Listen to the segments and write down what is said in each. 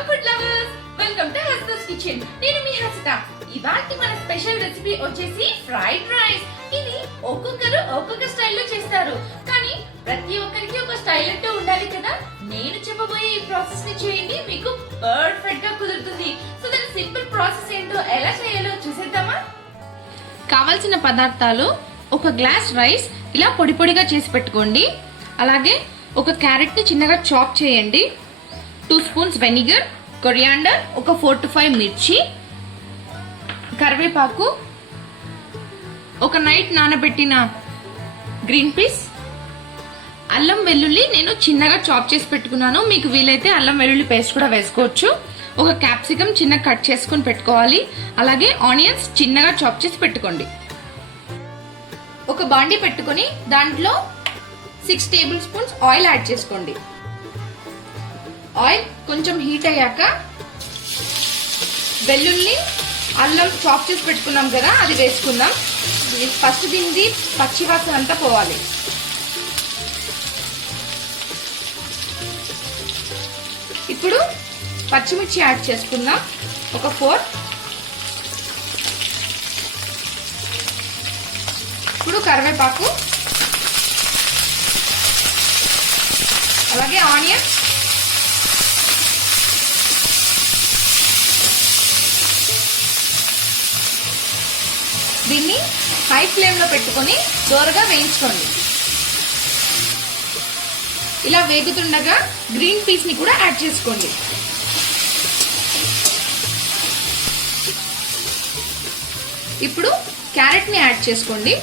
Hello food lovers, welcome to Hasitha's kitchen. నేను మీ హసిత. ఇవాల్టి మన స్పెషల్ రెసిపీ వచ్చేసి ఫ్రైడ్ రైస్. ఇది ఒక్కొక్కరు ఒక్కొక్క స్టైల్లో చేస్తారు, కానీ ప్రతి ఒక్కరికి ఒక స్టైల్ అంటూ ఉండాలి కదా. నేను చెప్పబోయే ఈ ప్రాసెస్ ని చేయండి, మీకు పర్ఫెక్ట్ గా కుదురుతుంది. సో దాని సింపుల్ ప్రాసెస్ ఏంటో ఎలా చేయాలో చూసేద్దామా. కావాల్సిన పదార్థాలు: ఒక గ్లాస్ రైస్ ఇలా పొడి పొడిగా చేసి పెట్టుకోండి. అలాగే ఒక క్యారెట్ ని చిన్నగా చాప్ చేయండి. 2 స్పూన్స్ వెనిగర్, కొరియాండర్, ఒక 4 to 5 మిర్చి, కరివేపాకు, ఒక నైట్ నానబెట్టిన గ్రీన్ పీస్, అల్లం వెల్లుల్లి నేను చిన్నగా చాప్ చేసి పెట్టుకున్నాను. మీకు వీలైతే అల్లం వెల్లుల్లి పేస్ట్ కూడా వేసుకోవచ్చు. ఒక క్యాప్సికమ్ చిన్నగా కట్ చేసుకుని పెట్టుకోవాలి. అలాగే ఆనియన్స్ చిన్నగా చాప్ చేసి పెట్టుకోండి. ఒక బాండీ పెట్టుకుని దాంట్లో 6 టేబుల్ స్పూన్స్ ఆయిల్ యాడ్ చేసుకోండి. ఆయిల్ కొంచెం హీట్ అయ్యాక వెల్లుల్లి, అల్లం చాప్ చేసి పెట్టుకున్నాం కదా, అది వేసుకుందాం. ఫస్ట్ దీనిది పచ్చివాసన అంతా పోవాలి. ఇప్పుడు పచ్చిమిర్చి యాడ్ చేసుకుందాం, ఒక 4. ఇప్పుడు కరివేపాకు, అలాగే ఆనియన్, దీన్ని హై ఫ్లేమ్ లో పెట్టుకొని దోరగా వేయించుకోండి. ఇలా వేగుతుండగా గ్రీన్ పీస్ ని కూడా యాడ్ చేసుకోండి. ఇప్పుడు క్యారెట్ ని యాడ్ చేసుకోండి.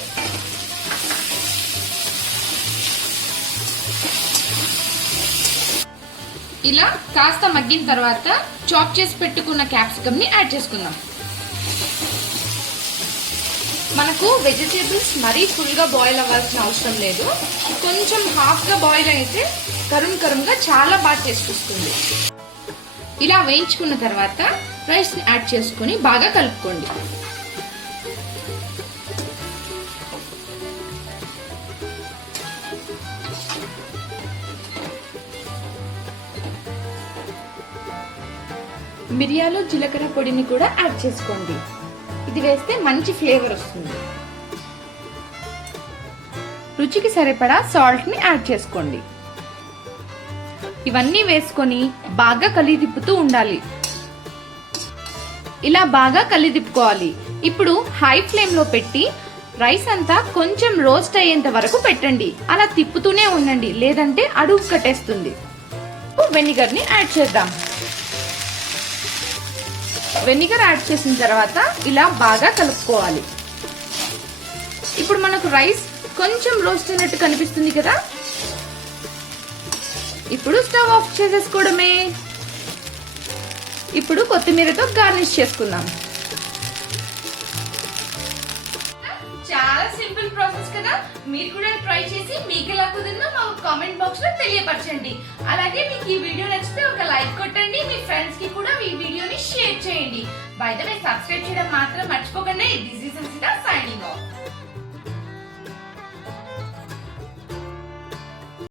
ఇలా కాస్త మగ్గిన తర్వాత చాప్ చేసి పెట్టుకున్న క్యాప్సికమ్ ని యాడ్ చేసుకుందాం. మనకు వెజిటేబుల్స్ మరీ ఫుల్ గా బాయిల్ అవ్వాల్సిన అవసరం లేదు. కొంచెం హాఫ్ గా బాయిల్ అయితే కరుంగా చాలా బాగా టేస్ట్ వస్తుంది. ఇలా వేయించుకున్న తర్వాత రైస్ ని యాడ్ చేసుకుని బాగా కలుపుకోండి. మిరియాలు, జీలకర్ర పొడిని కూడా యాడ్ చేసుకోండి. ఇది వేస్తే మంచి ఫ్లేవర్ వస్తుంది. రుచికి సరిపడా సాల్ట్ ని యాడ్ చేసుకోండి. ఇవన్నీ వేసుకొని బాగా కలిదిప్పుతూ ఉండాలి. ఇలా బాగా కలిదిప్పుకోవాలి. ఇప్పుడు హై ఫ్లేమ్ లో పెట్టి రైస్ అంతా కొంచెం రోస్ట్ అయ్యేంత వరకు పెట్టండి. అలా తిప్పుతూనే ఉండండి, లేదంటే అడుగు కట్టేస్తుంది. వెనిగర్ ని యాడ్ చేద్దాం. వెనిగర్ యాడ్ చేసిన తర్వాత ఇలా బాగా కలుపుకోవాలి. ఇప్పుడు మనకు రైస్ కొంచెం రోస్ట్ అయినట్టు కనిపిస్తుంది కదా. ఇప్పుడు స్టవ్ ఆఫ్ చేసేసుకోవడమే. ఇప్పుడు కొత్తిమీరతో గార్నిష్ చేసుకుందాం. చాలా సింపుల్ ప్రాసెస్ కదా. మీరు కూడా ట్రై చేసి మీకు ఎలా కుదిరిందో మాకు కామెంట్ బాక్స్ లో తెలియపరచండి. అలాగే మీకు ఈ వీడియో నచ్చితే ఒక లైక్ కొట్టండి. మీ ఫ్రెండ్స్ కి కూడా ఈ వీడియోని షేర్ చేయండి. బై ద వే, సబ్స్క్రైబ్ చేయడం మాత్రం మర్చిపోకండి. This is Hasitha signing off.